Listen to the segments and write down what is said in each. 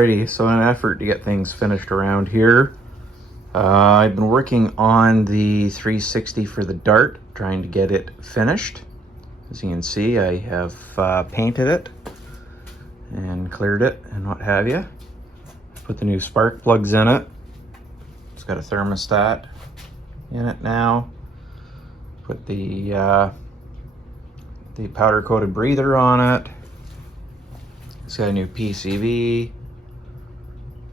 Alrighty, so in an effort to get things finished around here, I've been working on the 360 for the Dart, trying to get it finished. As you can see, I have painted it and cleared it and what have you. Put the new spark plugs in it. It's got a thermostat in it now. Put the powder coated breather on it. It's got a new PCV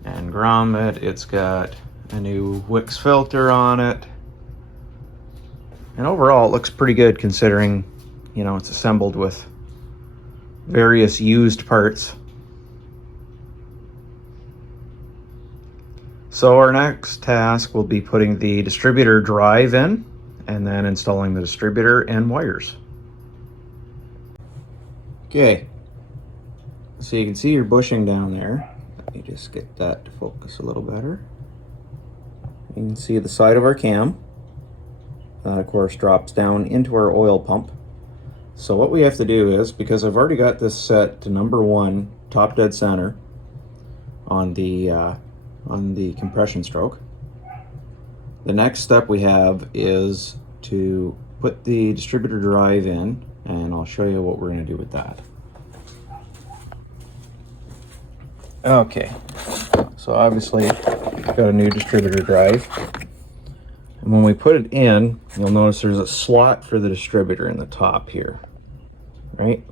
and grommet. It's got a new Wix filter on it. And overall it looks pretty good considering, you know, it's assembled with various used parts. So our next task will be putting the distributor drive in and then installing the distributor and wires. Okay, so you can see your bushing down there. Let me just get that to focus a little better. You can see the side of our cam. That of course drops down into our oil pump. So what we have to do is, because I've already got this set to number 1, top dead center on the compression stroke, the next step we have is to put the distributor drive in, and I'll show you what we're going to do with that. Okay, so obviously I've got a new distributor drive, and when we put it in, you'll notice there's a slot for the distributor in the top here, right?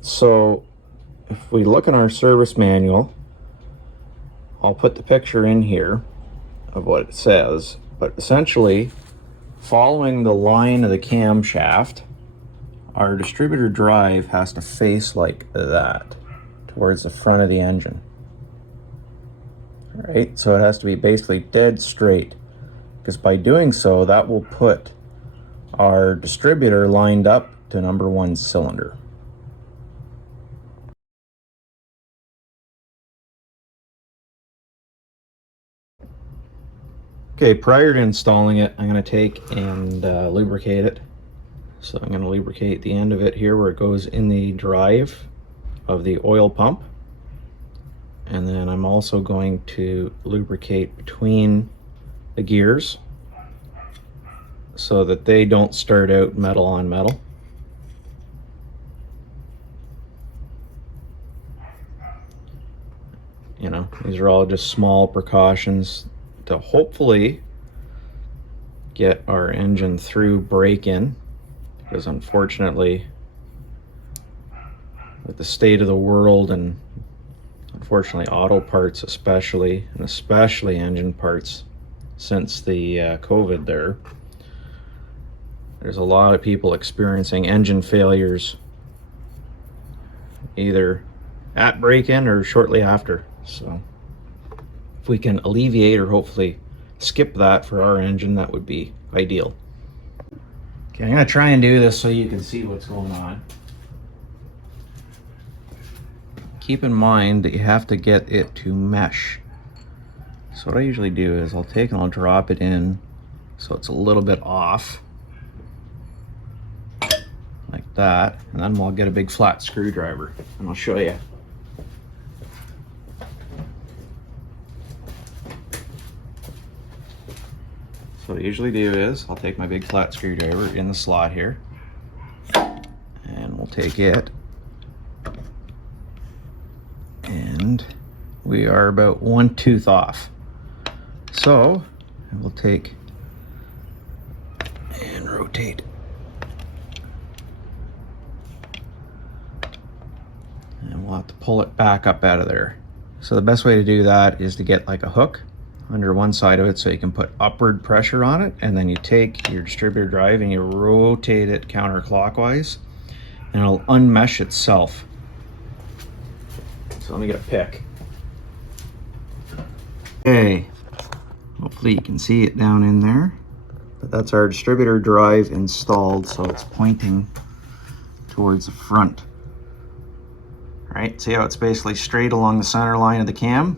So if we look in our service manual, I'll put the picture in here of what it says, but essentially following the line of the camshaft, our distributor drive has to face like that towards the front of the engine. All right, so it has to be basically dead straight, because by doing so, that will put our distributor lined up to number 1 cylinder. Okay, prior to installing it, I'm going to take and lubricate it. So I'm going to lubricate the end of it here where it goes in the drive of the oil pump. And then I'm also going to lubricate between the gears so that they don't start out metal on metal. You know, these are all just small precautions to hopefully get our engine through break-in, because unfortunately with the state of the world, and unfortunately auto parts especially, and especially engine parts since the COVID there's a lot of people experiencing engine failures either at break-in or shortly after. So if we can alleviate or hopefully skip that for our engine, that would be ideal. Okay, I'm gonna try and do this so you can see what's going on. Keep in mind that you have to get it to mesh. So what I usually do is I'll take and I'll drop it in so it's a little bit off, like that, and then I'll get a big flat screwdriver and I'll show you. So what I usually do is I'll take my big flat screwdriver in the slot here, and we'll take it, and we are about 1 tooth off. So we'll take and rotate, and we'll have to pull it back up out of there. So the best way to do that is to get like a hook under one side of it so you can put upward pressure on it, and then you take your distributor drive and you rotate it counterclockwise and it'll unmesh itself. So let me get a pick. Okay, hopefully you can see it down in there, but that's our distributor drive installed, so it's pointing towards the front. All right, see how it's basically straight along the center line of the cam?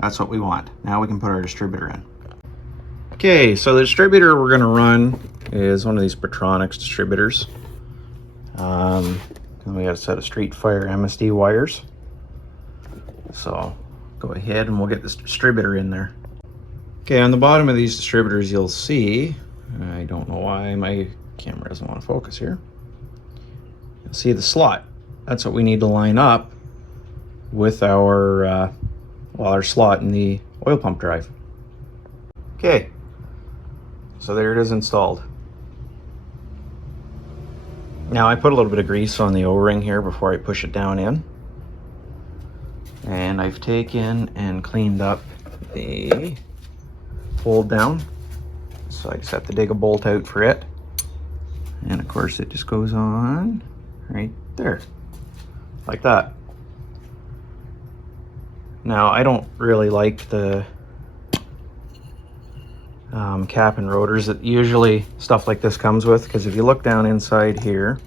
That's what we want. Now we can put our distributor in. Okay, so the distributor we're gonna run is one of these Petronix distributors. And we got a set of Street Fire MSD wires. So go ahead and we'll get this distributor in there. Okay, on the bottom of these distributors you'll see, I don't know why my camera doesn't want to focus here. You'll see the slot. That's what we need to line up with our slot in the oil pump drive. Okay, so there it is installed. Now I put a little bit of grease on the O-ring here before I push it down in. And I've taken and cleaned up the fold down. So I just have to dig a bolt out for it. And of course it just goes on right there, like that. Now I don't really like the cap and rotors that usually stuff like this comes with, because if you look down inside here,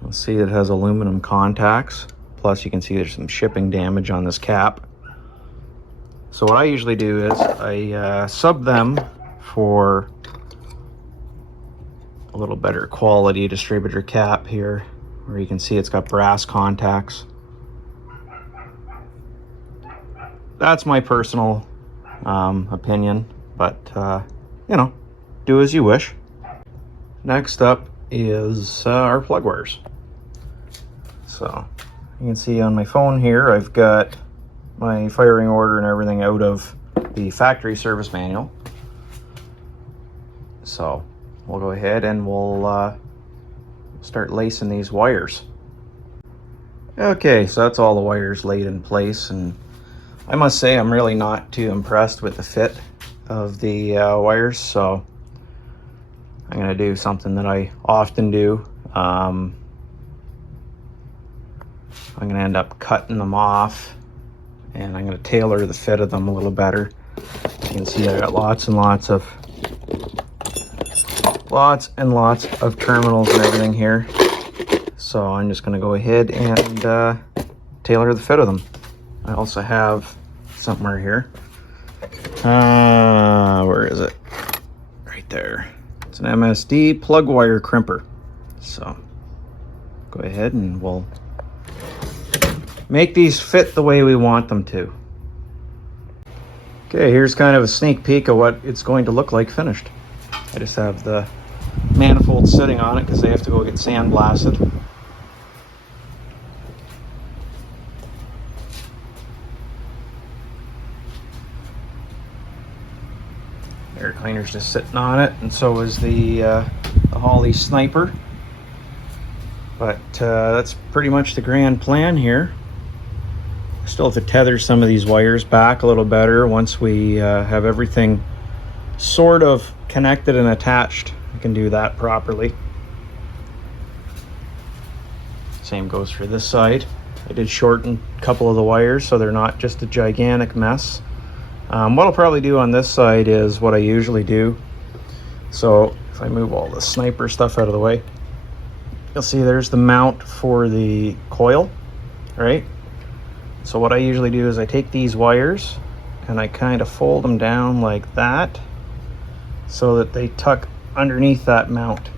you'll see it has aluminum contacts. Plus you can see there's some shipping damage on this cap. So what I usually do is I sub them for a little better quality distributor cap here, where you can see it's got brass contacts. That's my personal opinion, but you know, do as you wish. Next up is our plug wires. So you can see on my phone here I've got my firing order and everything out of the factory service manual. So we'll go ahead and we'll start lacing these wires. Okay, so that's all the wires laid in place, and I must say I'm really not too impressed with the fit of the wires, so I'm going to do something that I often do. I'm going to end up cutting them off, and I'm going to tailor the fit of them a little better. You can see I got lots and lots of terminals and everything here, so I'm just going to go ahead and tailor the fit of them. I also have somewhere here, where is it? Right there. It's an MSD plug wire crimper. So go ahead and we'll make these fit the way we want them to. Okay, here's kind of a sneak peek of what it's going to look like finished. I just have the manifold sitting on it because they have to go get sandblasted. Air cleaner's just sitting on it, and so is the Holley Sniper. But that's pretty much the grand plan here. Still have to tether some of these wires back a little better once we have everything sort of connected and attached. I can do that properly. Same goes for this side. I did shorten a couple of the wires so they're not just a gigantic mess. What I'll probably do on this side is what I usually do. So if I move all the Sniper stuff out of the way, you'll see there's the mount for the coil, right? So what I usually do is I take these wires and I kind of fold them down like that so that they tuck underneath that mount.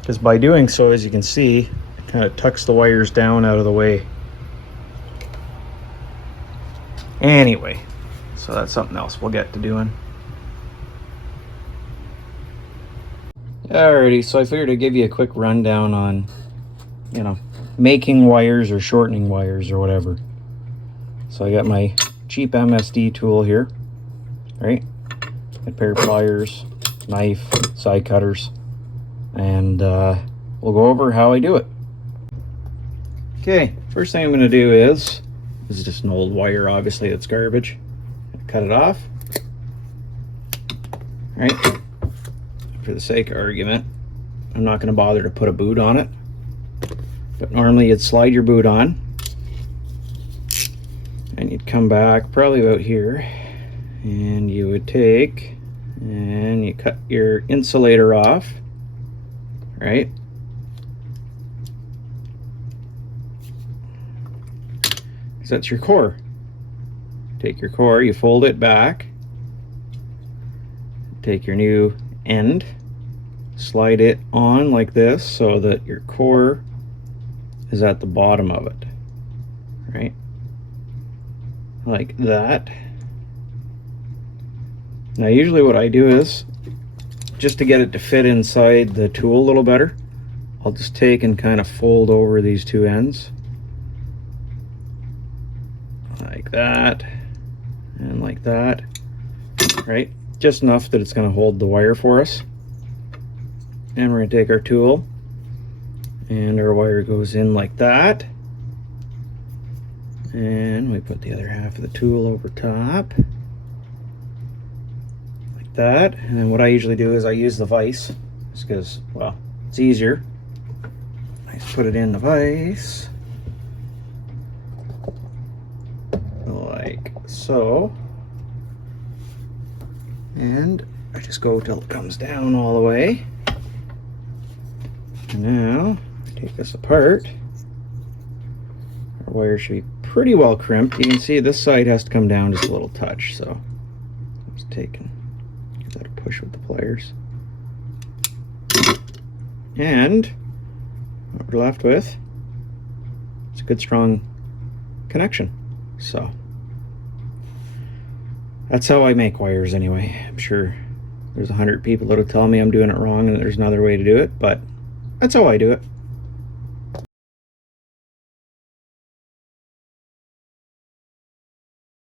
Because by doing so, as you can see, it kind of tucks the wires down out of the way. Anyway, so that's something else we'll get to doing. Alrighty, so I figured I'd give you a quick rundown on, you know, making wires or shortening wires or whatever. So I got my cheap MSD tool here, right? A pair of pliers, knife, side cutters, and we'll go over how I do it. Okay, first thing I'm going to do is, this is just an old wire, obviously it's garbage. Cut it off, right? For the sake of argument, I'm not going to bother to put a boot on it, but normally you'd slide your boot on and you'd come back probably about here, and you would take and you cut your insulator off, right? Because that's your core. Take your core, you fold it back, take your new end, slide it on like this so that your core is at the bottom of it, right? like that. Now usually what I do is, just to get it to fit inside the tool a little better, I'll just take and kind of fold over these two ends like that and like that, right? Just enough that it's going to hold the wire for us. And we're going to take our tool, and our wire goes in like that, and we put the other half of the tool over top like that. And then what I usually do is I use the vise, just because, well, it's easier. I just put it in the vise like so, and I just go till it comes down all the way. And now take this apart. Our wire should be pretty well crimped. You can see this side has to come down just a little touch, so just take and give that a push with the pliers. And what we're left with is a good strong connection. So that's how I make wires anyway. I'm sure there's 100 people that'll tell me I'm doing it wrong and there's another way to do it, but that's how I do it.